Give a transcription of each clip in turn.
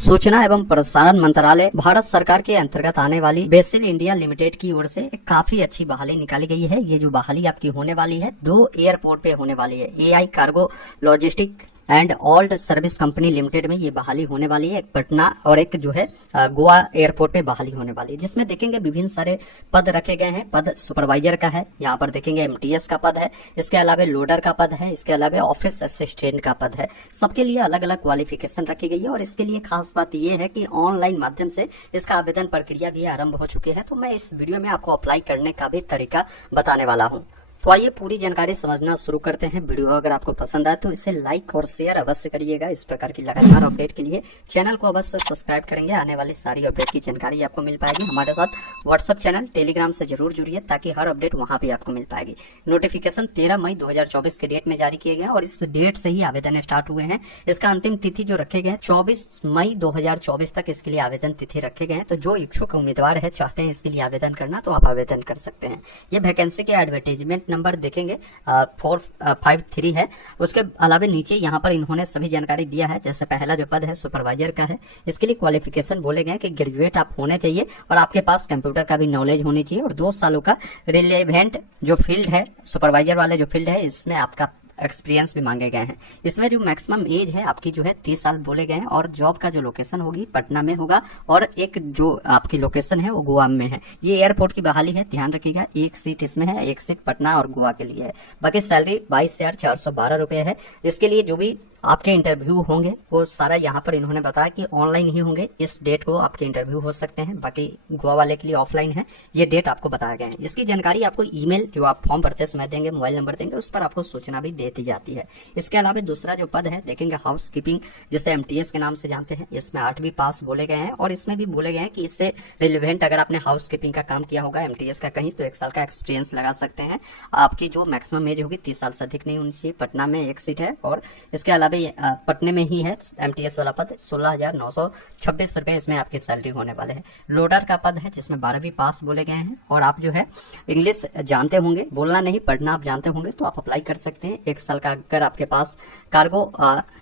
सूचना एवं प्रसारण मंत्रालय भारत सरकार के अंतर्गत आने वाली बेसिल इंडिया लिमिटेड की ओर से काफी अच्छी बहाली निकाली गई है। ये जो बहाली आपकी होने वाली है 2 एयरपोर्ट पे होने वाली है। AI cargo logistic and old service company limited में ये बहाली होने वाली है। एक पटना और एक जो है गोवा एयरपोर्ट पे बहाली होने वाली है, जिसमें देखेंगे विभिन्न सारे पद रखे गए हैं। पद सुपरवाइजर का है, यहाँ पर देखेंगे एमटीएस का पद है, इसके अलावा लोडर का पद है, इसके अलावा ऑफिस असिस्टेंट का पद है। सबके लिए अलग अलग क्वालिफिकेशन रखी गई है और इसके लिए खास बात यह है कि ऑनलाइन माध्यम से इसका आवेदन प्रक्रिया भी आरंभ हो चुकी है। तो मैं इस वीडियो में आपको अप्लाई करने का भी तरीका बताने वाला हूँ। तो आइए पूरी जानकारी समझना शुरू करते हैं। वीडियो अगर आपको पसंद आए तो इसे लाइक और शेयर अवश्य करिएगा। इस प्रकार की लगातार अपडेट के लिए चैनल को अवश्य सब्सक्राइब करेंगे। आने वाली सारी अपडेट की जानकारी आपको मिल पाएगी। हमारे साथ व्हाट्सएप चैनल टेलीग्राम से जरूर जुड़िए ताकि हर अपडेट वहां भी आपको मिल पाएगी। नोटिफिकेशन 13 मई 2024 के डेट में जारी किए गए और इस डेट से ही आवेदन स्टार्ट हुए हैं। इसका अंतिम तिथि जो रखे गए 24 मई 2024 तक इसके लिए आवेदन तिथि रखे गए हैं। तो जो इच्छुक उम्मीदवार है चाहते हैं इसके लिए आवेदन करना तो आप आवेदन कर सकते हैं। ये वैकेंसी के एडवर्टाइजमेंट नंबर देखेंगे 453 है। उसके अलावा नीचे यहाँ पर इन्होंने सभी जानकारी दिया है। जैसे पहला जो पद है सुपरवाइजर का है, इसके लिए क्वालिफिकेशन बोले गए कि ग्रेजुएट आप होने चाहिए और आपके पास कंप्यूटर का भी नॉलेज होनी चाहिए और 2 सालों का रिलेवेंट जो फील्ड है, सुपरवाइजर वाले जो फील्ड है इसमें आपका एक्सपीरियंस भी मांगे गए हैं। इसमें जो मैक्सिमम एज है आपकी जो है 30 साल बोले गए हैं और जॉब का जो लोकेशन होगी पटना में होगा और एक जो आपकी लोकेशन है वो गोवा में है। ये एयरपोर्ट की बहाली है, ध्यान रखिएगा। 1 सीट इसमें है, 1 सीट पटना और गोवा के लिए है। बाकी सैलरी 22,412 रुपए है। इसके लिए जो भी आपके इंटरव्यू होंगे वो सारा यहाँ पर इन्होंने बताया कि ऑनलाइन ही होंगे। इस डेट को आपके इंटरव्यू हो सकते हैं, बाकी गोवा वाले के लिए ऑफलाइन है। ये डेट आपको बताया गया है। इसकी जानकारी आपको ईमेल जो आप फॉर्म भरते समय देंगे, मोबाइल नंबर देंगे, उस पर आपको सूचना भी देती जाती है। इसके अलावा दूसरा जो पद है देखेंगे हाउस कीपिंग, जिसे एमटीएस के नाम से जानते हैं। इसमें 8वीं पास बोले गए हैं और इसमें भी बोले गए हैं कि इससे रिलेवेंट अगर आपने हाउस कीपिंग का काम किया होगा एमटीएस का कहीं तो 1 साल का एक्सपीरियंस लगा सकते हैं। आपकी जो मैक्सिमम एज होगी 30 साल से अधिक नहीं होनी चाहिए। पटना में 1 सीट है और इसके अलावा पटने में ही है एमटीएस वाला पद। 16,926 रुपए इसमें आपकी सैलरी होने वाले हैं। लोडर का पद है जिसमें 12वीं पास बोले गए हैं और आप जो है इंग्लिश जानते होंगे, बोलना नहीं पढ़ना आप जानते होंगे तो आप अप्लाई कर सकते हैं। 1 साल का अगर आपके पास कार्गो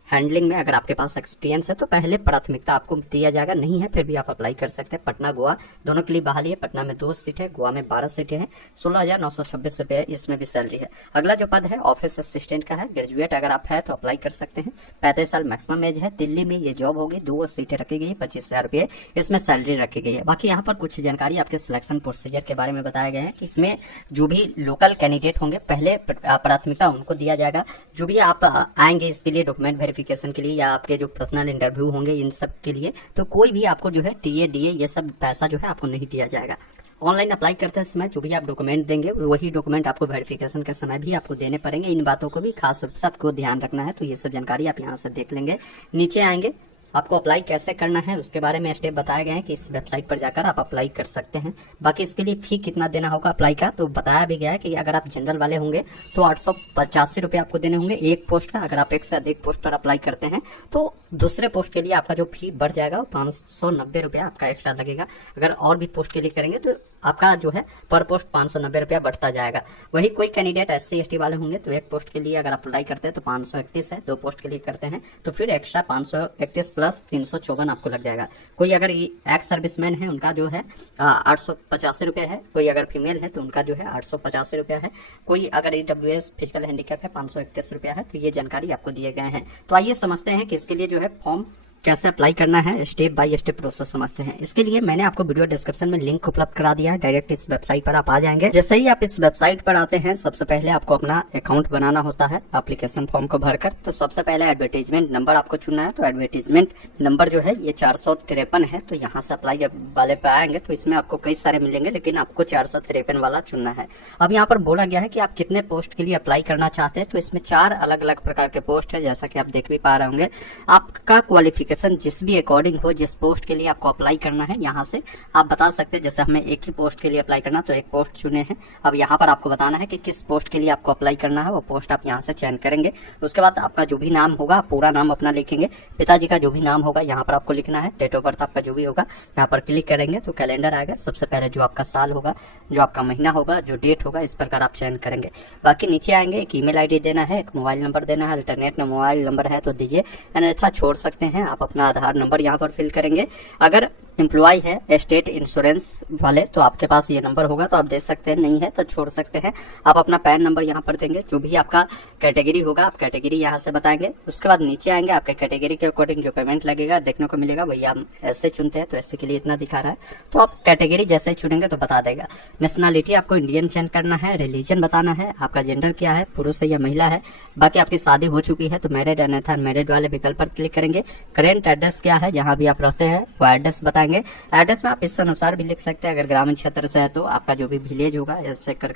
हैंडलिंग में अगर आपके पास एक्सपीरियंस है तो पहले प्राथमिकता आपको दिया जाएगा, नहीं है फिर भी आप अप्लाई कर सकते हैं। पटना गोवा दोनों के लिए बहाली है। पटना में 2 सीट है, गोवा में 12 सीटें हैं। 16,926 रुपए इसमें भी सैलरी है। अगला जो पद है ऑफिस असिस्टेंट का है। ग्रेजुएट अगर आप है तो अप्लाई कर सकते हैं। 35 साल मैक्सिमम एज है। दिल्ली में ये जॉब होगी। 2 सीटें रखी गई है, 25,000 रुपए इसमें सैलरी रखी गई है। बाकी यहाँ पर कुछ जानकारी आपके सिलेक्शन प्रोसीजर के बारे में बताया गया है कि इसमें जो भी लोकल कैंडिडेट होंगे पहले प्राथमिकता उनको दिया जाएगा। जो भी आप आएंगे इसके लिए डॉक्यूमेंट वेरिफिकेशन के लिए या आपके जो पर्सनल इंटरव्यू होंगे इन सब के लिए, तो कोई भी आपको जो है टीए डीए ये सब पैसा जो है आपको नहीं दिया जाएगा। ऑनलाइन अप्लाई करते समय जो भी आप डॉक्यूमेंट देंगे वही डॉक्यूमेंट आपको वेरिफिकेशन के समय भी आपको देने पड़ेंगे। इन बातों को भी खास रूप से आपको ध्यान रखना है। तो ये सब जानकारी आप यहाँ से देख लेंगे। नीचे आएंगे आपको अप्लाई कैसे करना है उसके बारे में स्टेप बताए गए हैं कि इस वेबसाइट पर जाकर आप अप्लाई कर सकते हैं। बाकी इसके लिए फी कितना देना होगा अप्लाई का तो बताया भी गया है कि अगर आप जनरल वाले होंगे तो 885 रुपए आपको देने होंगे एक पोस्ट का। अगर आप 1 से अधिक पोस्ट पर अप्लाई करते हैं तो दूसरे पोस्ट के लिए आपका जो फी बढ़ जाएगा वो 590 रुपया आपका एक्स्ट्रा लगेगा। अगर और भी पोस्ट के लिए करेंगे तो आपका जो है पर पोस्ट 590 रुपया बढ़ता जाएगा। वही कोई कैंडिडेट SC ST वाले होंगे तो 1 पोस्ट के लिए अगर अप्लाई करते हैं तो 531 है, 2 पोस्ट के लिए करते हैं तो फिर एक्स्ट्रा 531 प्लस 354 आपको लग जाएगा। कोई अगर एक्स सर्विसमैन है उनका जो है 885 रुपया है। कोई अगर फीमेल है तो उनका जो है 885 रुपया है। कोई अगर EWS फिजिकल हैंडीकैप है 531 रुपया है। तो ये जानकारी आपको दिए गए हैं। तो आइए समझते हैं कि इसके लिए जो है फॉर्म कैसे अप्लाई करना है, स्टेप बाय स्टेप प्रोसेस समझते हैं। इसके लिए मैंने आपको वीडियो डिस्क्रिप्शन में लिंक उपलब्ध करा दिया है। डायरेक्ट इस वेबसाइट पर आप आ जाएंगे। जैसे ही आप इस वेबसाइट पर आते हैं सबसे पहले आपको अपना अकाउंट बनाना होता है एप्लीकेशन फॉर्म को भरकर। तो सबसे पहले एडवर्टाइजमेंट नंबर आपको चुनना है। तो एडवर्टाइजमेंट नंबर जो है ये 453 है। तो यहाँ से अप्लाई वाले पे आएंगे तो इसमें आपको कई सारे मिलेंगे लेकिन आपको 453 वाला चुनना है। अब यहाँ पर बोला गया है कि आप कितने पोस्ट के लिए अप्लाई करना चाहते हैं। तो इसमें 4 अलग अलग प्रकार के पोस्ट है, जैसा कि आप देख भी पा रहे होंगे। आपका क्वालिफिकेशन जिस भी अकॉर्डिंग हो, जिस पोस्ट के लिए आपको अप्लाई करना है यहाँ से आप बता सकते हैं। जैसे हमें एक ही पोस्ट के लिए अप्लाई करना तो 1 पोस्ट चुने हैं। अब यहाँ पर आपको बताना है कि किस पोस्ट के लिए आपको अप्लाई करना है, वो पोस्ट आप यहाँ से चयन करेंगे। उसके बाद आपका जो भी नाम होगा पूरा नाम अपना लिखेंगे। पिताजी का जो भी नाम होगा यहाँ पर आपको लिखना है। डेट ऑफ बर्थ आपका जो भी होगा यहाँ पर क्लिक करेंगे तो कैलेंडर आएगा। सबसे पहले जो आपका साल होगा, जो आपका महीना होगा, जो डेट होगा, इस प्रकार आप चयन करेंगे। बाकी नीचे आएंगे एक ईमेल आईडी देना है, एक मोबाइल नंबर देना है। अल्टरनेट में मोबाइल नंबर है तो दीजिए, अन्यथा छोड़ सकते हैं। आप अपना आधार नंबर यहाँ पर फिल करेंगे। अगर एम्प्लॉय है स्टेट इंश्योरेंस वाले तो आपके पास ये नंबर होगा तो आप दे सकते हैं, नहीं है तो छोड़ सकते हैं। आप अपना पैन नंबर यहाँ पर देंगे, जो भी आपका कैटेगरी होगा आप कैटेगरी यहाँ से बताएंगे। उसके बाद नीचे आएंगे, आपके कैटेगरी के अकॉर्डिंग जो पेमेंट लगेगा देखने को मिलेगा, वही आप ऐसे चुनते हैं तो ऐसे के लिए इतना दिखा रहा है, तो आप कैटेगरी जैसे चुनेंगे तो बता देगा। नेशनलिटी आपको इंडियन चेंज करना है, रिलीजन बताना है, आपका जेंडर क्या है, पुरुष है या महिला है, बाकी आपकी शादी हो चुकी है तो मैरिड अन्यथा मैरिड वाले विकल्प पर क्लिक करेंगे। करेंट एड्रेस क्या है, जहाँ भी आप रहते हैं वो एड्रेस बताएंगे। एड्रेस में आप इस अनुसार भी लिख सकते हैं, अगर ग्रामीण क्षेत्र से है तो आपका जो भी विलेज होगा ऐसे कर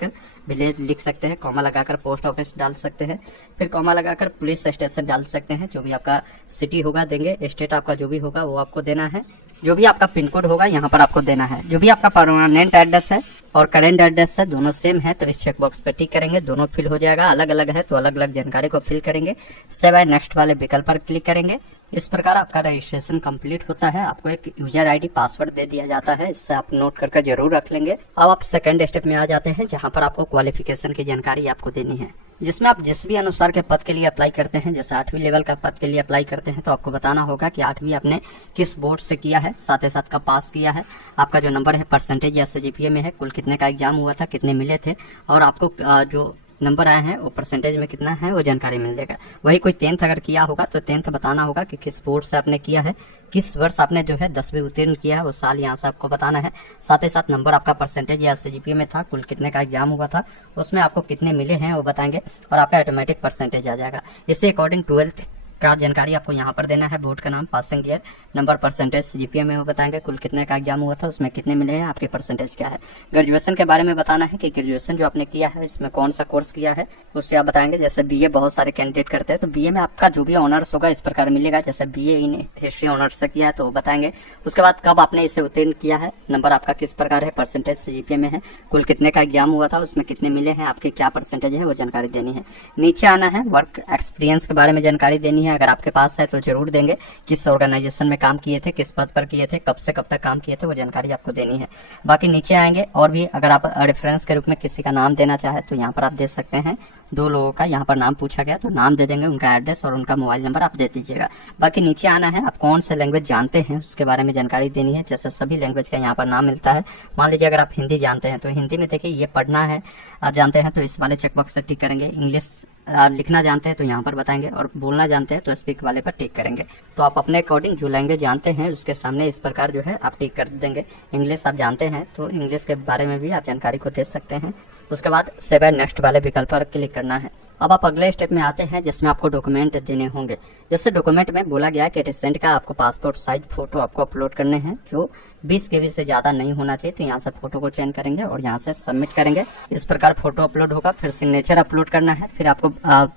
विलेज लिख सकते हैं, कॉमा लगाकर पोस्ट ऑफिस डाल सकते हैं, फिर कॉमा लगाकर पुलिस स्टेशन डाल सकते हैं। जो भी आपका सिटी होगा देंगे, स्टेट आपका जो भी होगा वो आपको देना है, जो भी आपका पिन कोड होगा यहाँ पर आपको देना है। जो भी आपका परमानेंट एड्रेस है और करेंट एड्रेस है दोनों सेम है तो इस चेकबॉक्स पे टिक करेंगे, दोनों फिल हो जाएगा। अलग अलग है तो अलग अलग जानकारी को फिल करेंगे। सेव एंड नेक्स्ट वाले विकल्प पर क्लिक करेंगे। इस प्रकार आपका रजिस्ट्रेशन कंप्लीट होता है। आपको एक यूजर आईडी पासवर्ड दे दिया जाता है, इससे आप नोट करके जरूर रख लेंगे। अब आप सेकंड स्टेप में आ जाते हैं, जहां पर आपको क्वालिफिकेशन की जानकारी आपको देनी है, जिसमें आप जिस भी अनुसार के पद के लिए अप्लाई करते हैं, जैसे 8वीं लेवल का पद के लिए अप्लाई करते हैं तो आपको बताना होगा कि 8वीं आपने किस बोर्ड से किया है, साथ ही साथ कब पास किया है, आपका जो नंबर है परसेंटेज या सीजीपीए में है, कुल कितने का एग्जाम हुआ था, कितने मिले थे, और आपको जो नंबर आए हैं वो परसेंटेज में कितना है वो जानकारी मिल जाएगा। वही कोई 10th अगर किया होगा तो 10th बताना होगा कि किस बोर्ड से आपने किया है, किस वर्ष आपने जो है 10वीं उत्तीर्ण किया है वो साल यहाँ से आपको बताना है। साथ ही साथ नंबर आपका परसेंटेज या सीजीपीए में था, कुल कितने का एग्जाम हुआ था, उसमें आपको कितने मिले हैं वो बताएंगे और आपका ऑटोमेटिक परसेंटेज आ जाएगा। इसी अकॉर्डिंग 12th का जानकारी आपको यहाँ पर देना है, बोर्ड का नाम, passing year, number, percentage, CGPA में वो बताएंगे, कुल कितने का एग्जाम हुआ था, उसमें कितने मिले हैं, आपके परसेंटेज क्या है। ग्रेजुएशन के बारे में बताना है कि ग्रेजुएशन जो आपने किया है इसमें कौन सा कोर्स किया है उससे आप बताएंगे। जैसे बीए बहुत सारे कैंडिडेट करते हैं तो बीए में आपका जो भी ऑनर्स होगा इस प्रकार मिलेगा, जैसे बीए इन हिस्ट्री ऑनर्स से किया है तो वो बताएंगे। उसके बाद कब आपने इसे उत्तीर्ण किया है, नंबर आपका किस प्रकार है, परसेंटेज सीजीपीए में है, कुल कितने का एग्जाम हुआ था, उसमें कितने मिले हैं, आपके क्या परसेंटेज है वो जानकारी देनी है। नीचे आना है, वर्क एक्सपीरियंस के बारे में जानकारी देनी है, अगर आपके पास है तो जरूर देंगे। किस ऑर्गेनाइजेशन में काम किए थे, किस पद पर किए थे, कब से कब तक काम किए थे वो जानकारी आपको देनी है। बाकी नीचे आएंगे और भी अगर आप रेफरेंस के रूप में किसी का नाम देना चाहे तो यहाँ पर आप दे सकते हैं। 2 लोगों का यहाँ पर नाम पूछा गया तो नाम दे देंगे, उनका एड्रेस और उनका मोबाइल नंबर आप दे दीजिएगा। बाकी नीचे आना है, आप कौन से लैंग्वेज जानते हैं उसके बारे में जानकारी देनी है। जैसे सभी लैंग्वेज का यहाँ पर नाम मिलता है। मान लीजिए अगर आप हिंदी जानते हैं तो हिंदी में देखिए ये पढ़ना है आप जानते हैं तो इस वाले चेकबॉक्स पर टिक करेंगे। इंग्लिश लिखना जानते हैं तो यहाँ पर बताएंगे और बोलना जानते हैं तो स्पीक वाले पर टिक करेंगे। तो आप अपने अकॉर्डिंग जो लैंग्वेज जानते हैं उसके सामने इस प्रकार जो है आप टिक कर देंगे। इंग्लिश आप जानते हैं तो इंग्लिश के बारे में भी आप जानकारी को दे सकते हैं। उसके बाद सेव एंड नेक्स्ट वाले विकल्प पर क्लिक करना है। अब आप अगले स्टेप में आते हैं जिसमें आपको डॉक्यूमेंट देने होंगे। जैसे डॉक्यूमेंट में बोला गया है कि रिसेंट का आपको पासपोर्ट साइज फोटो आपको अपलोड करने हैं, जो 20 KB से ज्यादा नहीं होना चाहिए। तो यहाँ से फोटो को चेंज करेंगे और यहाँ से सबमिट करेंगे। इस प्रकार फोटो अपलोड होगा, फिर सिग्नेचर अपलोड करना है, फिर आपको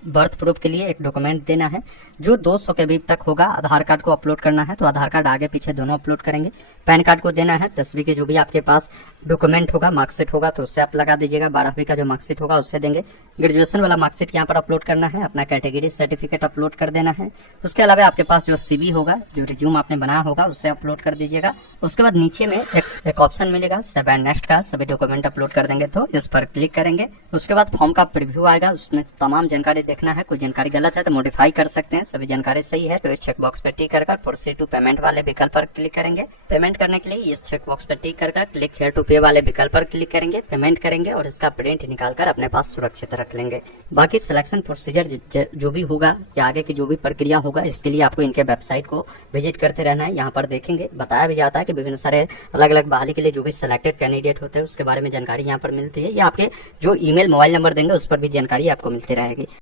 बर्थ प्रूफ के लिए एक डॉक्यूमेंट देना है जो 200 KB तक होगा। आधार कार्ड को अपलोड करना है तो आधार कार्ड आगे पीछे दोनों अपलोड करेंगे। पैन कार्ड को देना है, 10वीं के जो भी आपके पास डॉक्यूमेंट होगा, मार्कशीट होगा तो उससे आप लगा दीजिएगा। 12वीं का जो मार्कशीट होगा उससे देंगे। ग्रेजुएशन वाला मार्कशीट यहाँ पर अपलोड करना है, अपना कैटेगरी सर्टिफिकेट अपलोड कर देना है। उसके अलावा आपके पास जो CV होगा, जो रिज्यूम आपने बनाया होगा उससे अपलोड कर दीजिएगा। उसके बाद नीचे में एक ऑप्शन मिलेगा सेव एंड नेक्स्ट का, सभी डॉक्यूमेंट अपलोड कर देंगे तो इस पर क्लिक करेंगे। उसके बाद फॉर्म का प्रीव्यू आएगा, उसमें तमाम जानकारी देखना है। कोई जानकारी गलत है तो मॉडिफाई कर सकते हैं, सभी जानकारी सही है तो इस चेक बॉक्स पर टिक कर प्रोसीड टू पेमेंट वाले विकल्प पर क्लिक करेंगे। पेमेंट करने के लिए इस चेक बॉक्स पर टिक कर क्लिक हियर टू पे वाले विकल्प पर क्लिक करेंगे, पेमेंट करेंगे और इसका प्रिंट निकालकर अपने पास सुरक्षित रख लेंगे। बाकी सिलेक्शन प्रोसीजर जो भी होगा या आगे की जो भी प्रक्रिया होगा इसके लिए आपको इनके वेबसाइट को विजिट करते रहना है। यहाँ पर देखेंगे बताया भी जाता है कि विभिन्न सारे अलग अलग बहाली के लिए जो भी सिलेक्टेड कैंडिडेट होते हैं उसके बारे में जानकारी यहाँ पर मिलती है, या आपके जो ईमेल मोबाइल नंबर देंगे उस पर भी जानकारी आपको मिलती रहेगी।